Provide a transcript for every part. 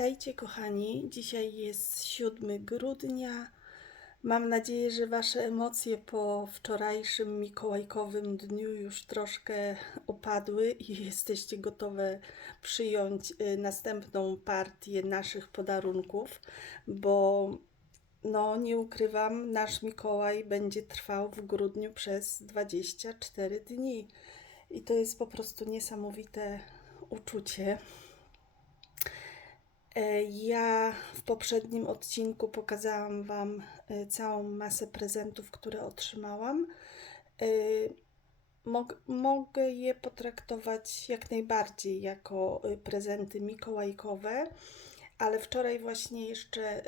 Witajcie kochani. Dzisiaj jest 7 grudnia. Mam nadzieję, że Wasze emocje po wczorajszym mikołajkowym dniu już troszkę opadły i jesteście gotowe przyjąć y, następną partię naszych podarunków, bo no nie ukrywam, nasz Mikołaj będzie trwał w grudniu przez 24 dni. I to jest po prostu niesamowite uczucie. E, Ja w poprzednim odcinku pokazałam Wam e, całą masę prezentów, które otrzymałam. E, Mog, mogę je potraktować jak najbardziej jako prezenty mikołajkowe, ale wczoraj właśnie jeszcze,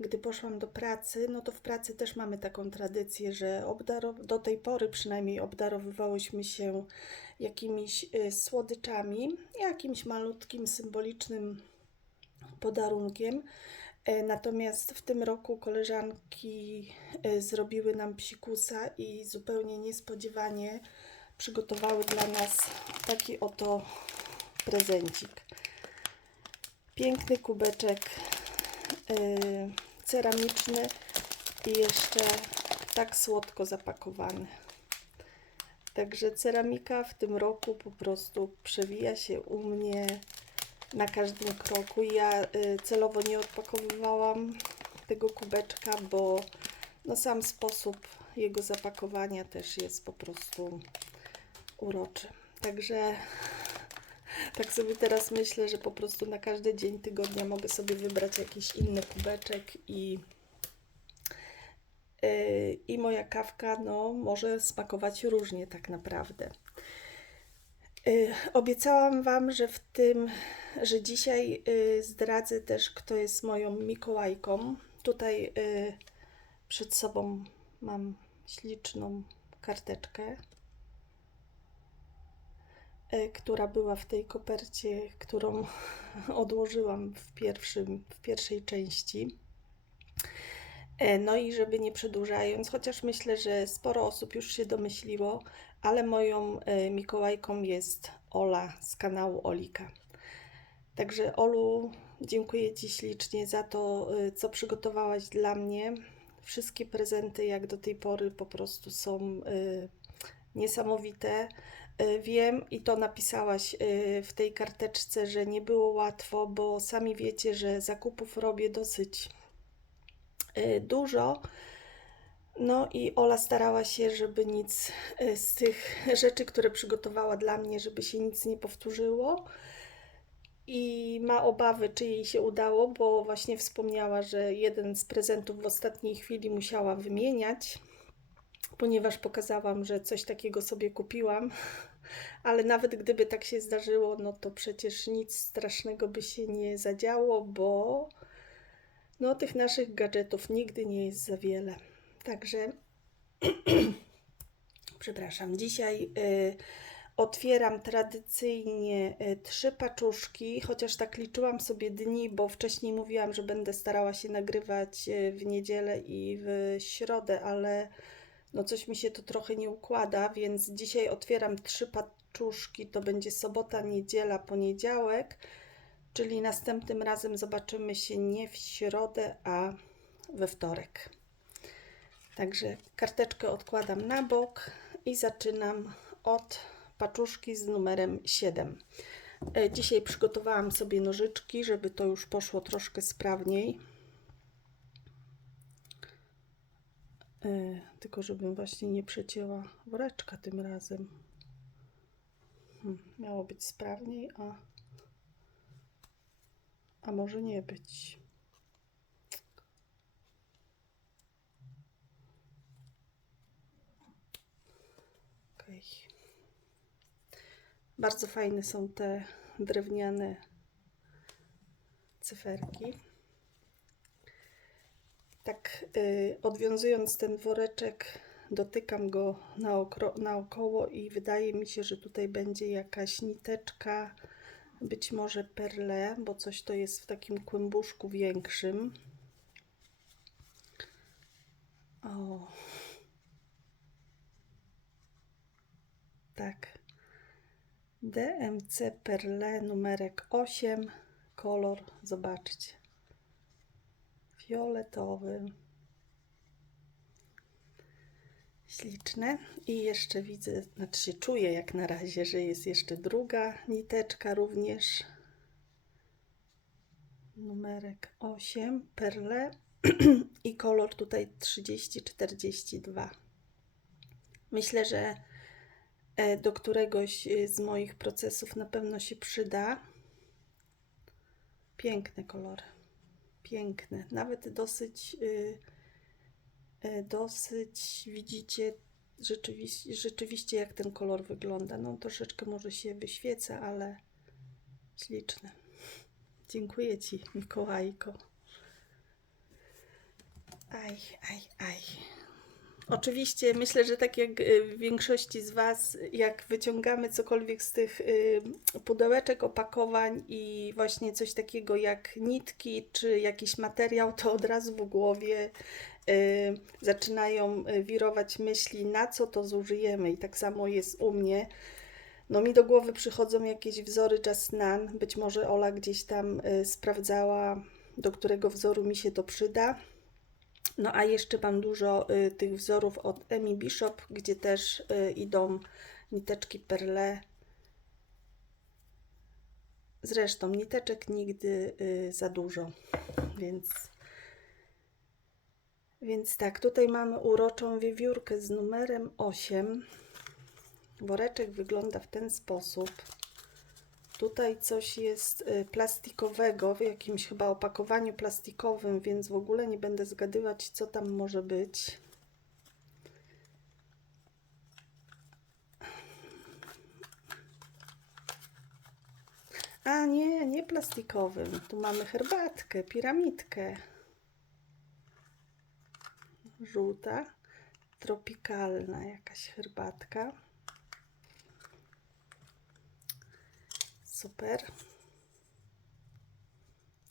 gdy poszłam do pracy, no to w pracy też mamy taką tradycję, że do tej pory przynajmniej obdarowywałyśmy się jakimiś słodyczami, jakimś malutkim, symbolicznym podarunkiem. E, Natomiast w tym roku koleżanki e, zrobiły nam psikusa i zupełnie niespodziewanie przygotowały dla nas taki oto prezencik. Piękny kubeczek e, ceramiczny i jeszcze tak słodko zapakowany. Także ceramika w tym roku po prostu przewija się u mnie na każdym kroku. Ja y, celowo nie odpakowywałam tego kubeczka, bo no sam sposób jego zapakowania też jest po prostu uroczy. Także tak sobie teraz myślę, że po prostu na każdy dzień tygodnia mogę sobie wybrać jakiś inny kubeczek i y, i moja kawka no, może smakować różnie tak naprawdę. Y, Obiecałam Wam, że w tym, że dzisiaj y, zdradzę też, kto jest moją Mikołajką. Tutaj y, przed sobą mam śliczną karteczkę, która była w tej kopercie, którą odłożyłam w, pierwszym, w pierwszej części. E, No i żeby nie przedłużając, chociaż myślę, że sporo osób już się domyśliło, ale moją e, Mikołajką jest Ola z kanału Olika. Także Olu, dziękuję Ci ślicznie za to, e, co przygotowałaś dla mnie. Wszystkie prezenty, jak do tej pory, po prostu są e, niesamowite. Wiem i to napisałaś w tej karteczce, że nie było łatwo, bo sami wiecie, że zakupów robię dosyć dużo. No i Ola starała się, żeby nic e, z tych rzeczy, które przygotowała dla mnie, żeby się nic nie powtórzyło. I ma obawy, czy jej się udało, bo właśnie wspomniała, że jeden z prezentów w ostatniej chwili musiała wymieniać, ponieważ pokazałam, że coś takiego sobie kupiłam. Ale nawet gdyby tak się zdarzyło, no to przecież nic strasznego by się nie zadziało, bo no, tych naszych gadżetów nigdy nie jest za wiele. Także, przepraszam, dzisiaj y, otwieram tradycyjnie y, trzy paczuszki, chociaż tak liczyłam sobie dni, bo wcześniej mówiłam, że będę starała się nagrywać y, w niedzielę i w środę, ale no coś mi się to trochę nie układa, więc dzisiaj otwieram trzy paczuszki, to będzie sobota, niedziela, poniedziałek, czyli następnym razem zobaczymy się nie w środę, a we wtorek. Także karteczkę odkładam na bok i zaczynam od paczuszki z numerem 7. E, Dzisiaj przygotowałam sobie nożyczki, żeby to już poszło troszkę sprawniej. E, Tylko żebym właśnie nie przecięła woreczka tym razem. Hmm, Miało być sprawniej, a, a może nie być. Okej. Bardzo fajne są te drewniane cyferki. Tak, y, odwiązując ten woreczek, dotykam go naokoło i wydaje mi się, że tutaj będzie jakaś niteczka, być może perle, bo coś to jest w takim kłębuszku większym. O. Tak. DMC Perle numerek 8, kolor, zobaczcie. Fioletowy. Śliczne. I jeszcze widzę, znaczy się czuję jak na razie, że jest jeszcze druga niteczka również. Numerek 8, perle i kolor tutaj 30-42. Myślę, że do któregoś e, z moich procesów na pewno się przyda. Piękne kolory. Piękne. Nawet dosyć, y, dosyć widzicie rzeczywiście, rzeczywiście jak ten kolor wygląda. No troszeczkę może się wyświeca, ale śliczne. Dziękuję Ci, Mikołajko. Aj, aj, aj. Oczywiście myślę, że tak jak y, w większości z Was, jak wyciągamy cokolwiek z tych y, pudełeczek, opakowań i właśnie coś takiego jak nitki czy jakiś materiał, to od razu w głowie y, zaczynają wirować myśli, na co to zużyjemy. I tak samo jest u mnie. No mi do głowy przychodzą jakieś wzory Jasnan. Być może Ola gdzieś tam sprawdzała, do którego wzoru mi się to przyda. No a jeszcze mam dużo y, tych wzorów od Emi Bishop, gdzie też y, idą niteczki perle. Zresztą niteczek nigdy y, za dużo, więc więc tak, tutaj mamy uroczą wiewiórkę z numerem 8. Woreczek wygląda w ten sposób. Tutaj coś jest y, plastikowego, w jakimś chyba opakowaniu plastikowym, więc w ogóle nie będę zgadywać, co tam może być. A nie, nie plastikowym. Tu mamy herbatkę, piramidkę. Żółta, tropikalna jakaś herbatka. Super.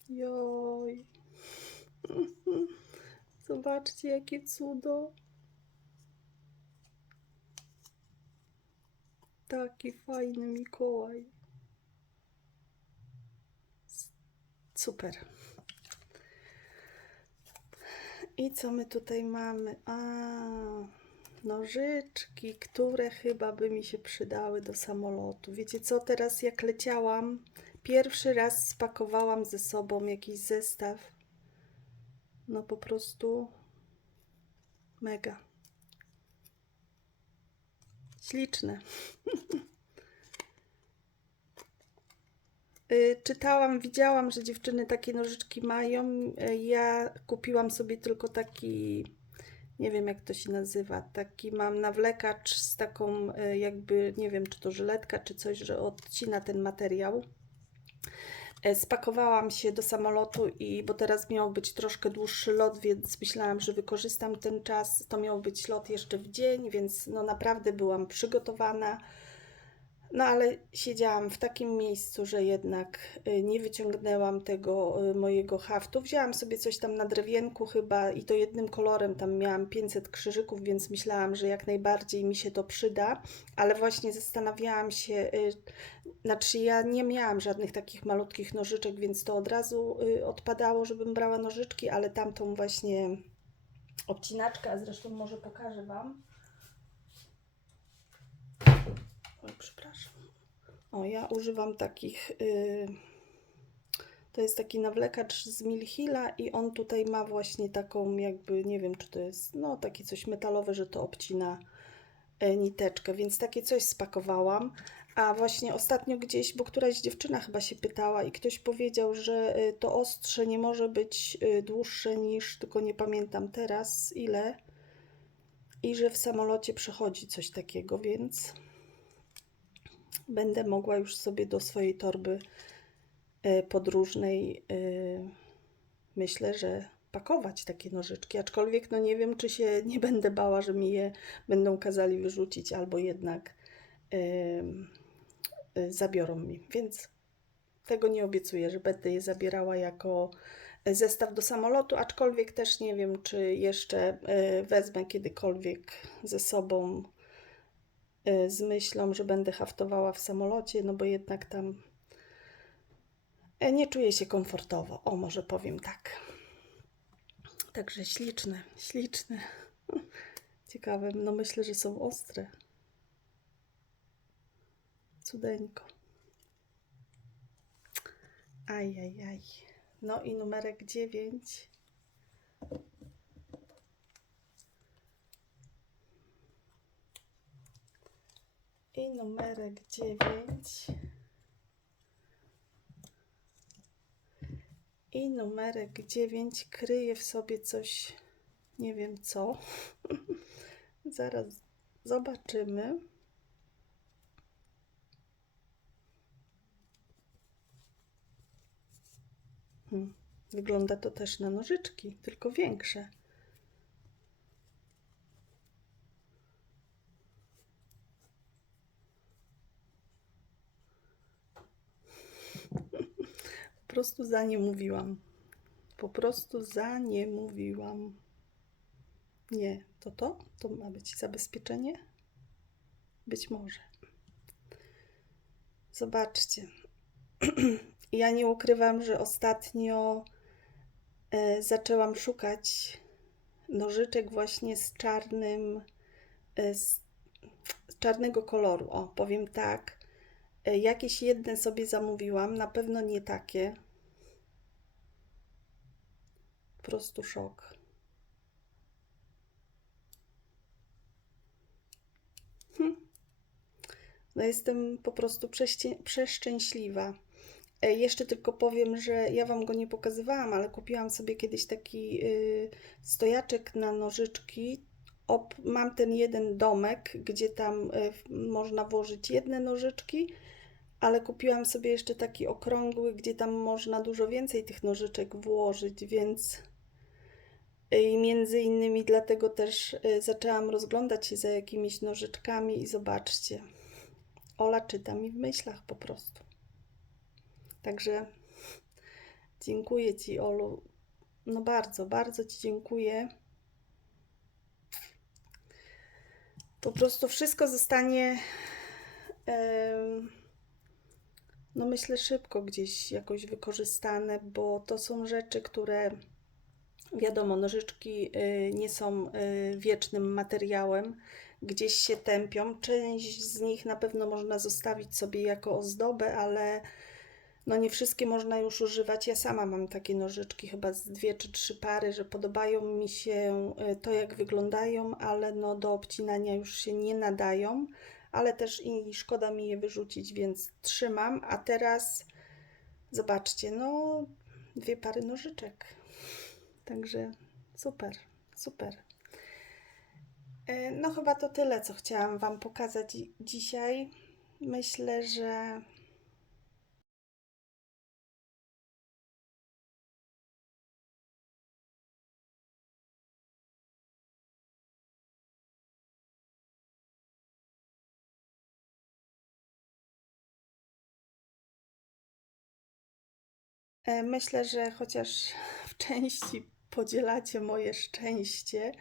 Joj. Zobaczcie, jakie cudo. Taki fajny Mikołaj. Super. I co my tutaj mamy? A, nożyczki, które chyba by mi się przydały do samolotu. Wiecie co, teraz jak leciałam, pierwszy raz spakowałam ze sobą jakiś zestaw. No po prostu mega. Śliczne. Y, Czytałam, widziałam, że dziewczyny takie nożyczki mają. Y, Ja kupiłam sobie tylko taki, nie wiem jak to się nazywa, taki mam nawlekacz z taką y, jakby, nie wiem czy to żyletka, czy coś, że odcina ten materiał. E, Spakowałam się do samolotu i bo teraz miał być troszkę dłuższy lot, więc myślałam, że wykorzystam ten czas. To miał być lot jeszcze w dzień, więc no naprawdę byłam przygotowana. No ale siedziałam w takim miejscu, że jednak y, nie wyciągnęłam tego y, mojego haftu. Wzięłam sobie coś tam na drewienku chyba i to jednym kolorem, tam miałam 500 krzyżyków, więc myślałam, że jak najbardziej mi się to przyda, ale właśnie zastanawiałam się, y, znaczy ja nie miałam żadnych takich malutkich nożyczek, więc to od razu odpadało, żebym brała nożyczki, ale tamtą właśnie obcinaczkę, a zresztą może pokażę Wam. Oj, przepraszam. O, ja używam takich. y, to jest taki nawlekacz z Milhilla i on tutaj ma właśnie taką jakby, nie wiem czy to jest, no takie coś metalowe, że to obcina e, niteczkę, więc takie coś spakowałam. A właśnie ostatnio gdzieś, bo któraś dziewczyna chyba się pytała i ktoś powiedział, że y, to ostrze nie może być y, dłuższe niż, tylko nie pamiętam teraz ile, i że w samolocie przechodzi coś takiego, więc będę mogła już sobie do swojej torby e, podróżnej e, myślę, że pakować takie nożyczki, aczkolwiek no nie wiem, czy się nie będę bała, że mi je będą kazali wyrzucić, albo jednak e, zabiorą mi, więc tego nie obiecuję, że będę je zabierała jako zestaw do samolotu, aczkolwiek też nie wiem, czy jeszcze wezmę kiedykolwiek ze sobą z myślą, że będę haftowała w samolocie, no bo jednak tam E, Nie czuję się komfortowo. O, może powiem tak. Także śliczne, śliczne. Ciekawe, no myślę, że są ostre. Cudeńko. Ajajaj. No i numerek 9. I numerek 9. I numerek 9 kryje w sobie coś, nie wiem co. Zaraz zobaczymy. Hmm. Wygląda to też na nożyczki, tylko większe. Po prostu za nie mówiłam. Po prostu za nie mówiłam. Nie, to to? To ma być zabezpieczenie? Być może. Zobaczcie. ja nie ukrywam, że ostatnio e, zaczęłam szukać nożyczek właśnie z czarnym, e, z, z czarnego koloru. O, powiem tak. E, Jakieś jedne sobie zamówiłam, na pewno nie takie. Po prostu szok. Hm. No jestem po prostu przeszczęśliwa. E, Jeszcze tylko powiem, że ja Wam go nie pokazywałam, ale kupiłam sobie kiedyś taki y, stojaczek na nożyczki. Mam ten jeden domek, gdzie tam y, można włożyć jedne nożyczki, ale kupiłam sobie jeszcze taki okrągły, gdzie tam można dużo więcej tych nożyczek włożyć, więc i między innymi dlatego też y, zaczęłam rozglądać się za jakimiś nożyczkami i zobaczcie, Ola czyta mi w myślach po prostu. Także dziękuję Ci, Olu. No bardzo, bardzo Ci dziękuję. Po prostu wszystko zostanie, em, no myślę, szybko gdzieś jakoś wykorzystane, bo to są rzeczy, które wiadomo, nożyczki y, nie są y, wiecznym materiałem, gdzieś się tępią. Część z nich na pewno można zostawić sobie jako ozdobę, ale no nie wszystkie można już używać. Ja sama mam takie nożyczki, chyba z dwie czy trzy pary, że podobają mi się y, to, jak wyglądają, ale no do obcinania już się nie nadają, ale też i szkoda mi je wyrzucić, więc trzymam. A teraz zobaczcie, no dwie pary nożyczek. Także super, super. E, No chyba to tyle, co chciałam Wam pokazać dzi- dzisiaj. Myślę, że Myślę, że chociaż w części podzielacie moje szczęście,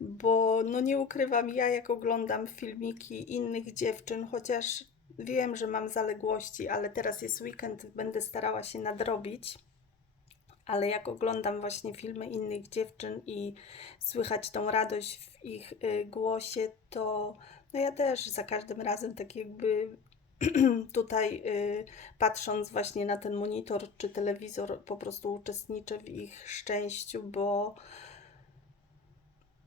bo no nie ukrywam, ja jak oglądam filmiki innych dziewczyn, chociaż wiem, że mam zaległości, ale teraz jest weekend, będę starała się nadrobić. Ale jak oglądam właśnie filmy innych dziewczyn i słychać tą radość w ich y, głosie, to no ja też za każdym razem tak jakby tutaj y, patrząc właśnie na ten monitor czy telewizor, po prostu uczestniczę w ich szczęściu, bo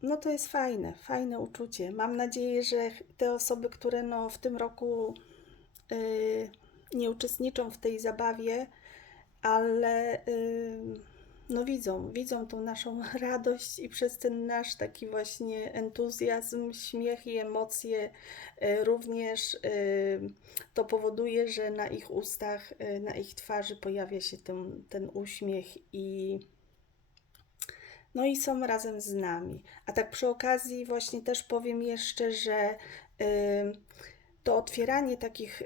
no to jest fajne, fajne uczucie. Mam nadzieję, że te osoby, które no w tym roku y, nie uczestniczą w tej zabawie, ale y, no widzą, widzą tą naszą radość i przez ten nasz taki właśnie entuzjazm, śmiech i emocje y, również y, to powoduje, że na ich ustach, y, na ich twarzy pojawia się ten, ten uśmiech i no i są razem z nami. A tak przy okazji właśnie też powiem jeszcze, że to otwieranie takich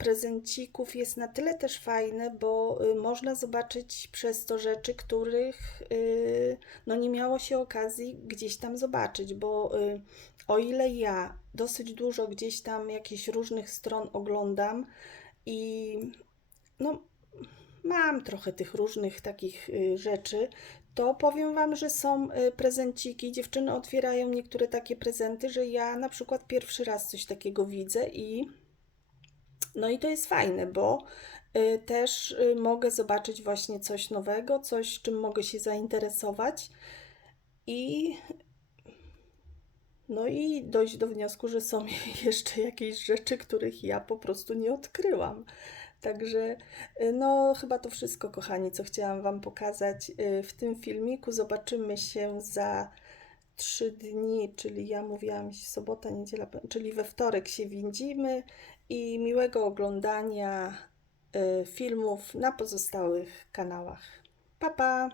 prezencików jest na tyle też fajne, bo y, można zobaczyć przez to rzeczy, których y, no nie miało się okazji gdzieś tam zobaczyć, bo y, o ile ja dosyć dużo gdzieś tam jakichś różnych stron oglądam i no mam trochę tych różnych takich rzeczy, to powiem Wam, że są prezenciki. Dziewczyny otwierają niektóre takie prezenty, że ja na przykład pierwszy raz coś takiego widzę i no i to jest fajne, bo y, też y, mogę zobaczyć właśnie coś nowego, coś, czym mogę się zainteresować i no i dojść do wniosku, że są jeszcze jakieś rzeczy, których ja po prostu nie odkryłam. Także, y, no, chyba to wszystko, kochani, co chciałam Wam pokazać w tym filmiku. Zobaczymy się za trzy dni, czyli ja mówiłam sobota, niedziela, czyli we wtorek się widzimy i miłego oglądania y, filmów na pozostałych kanałach. Pa, pa!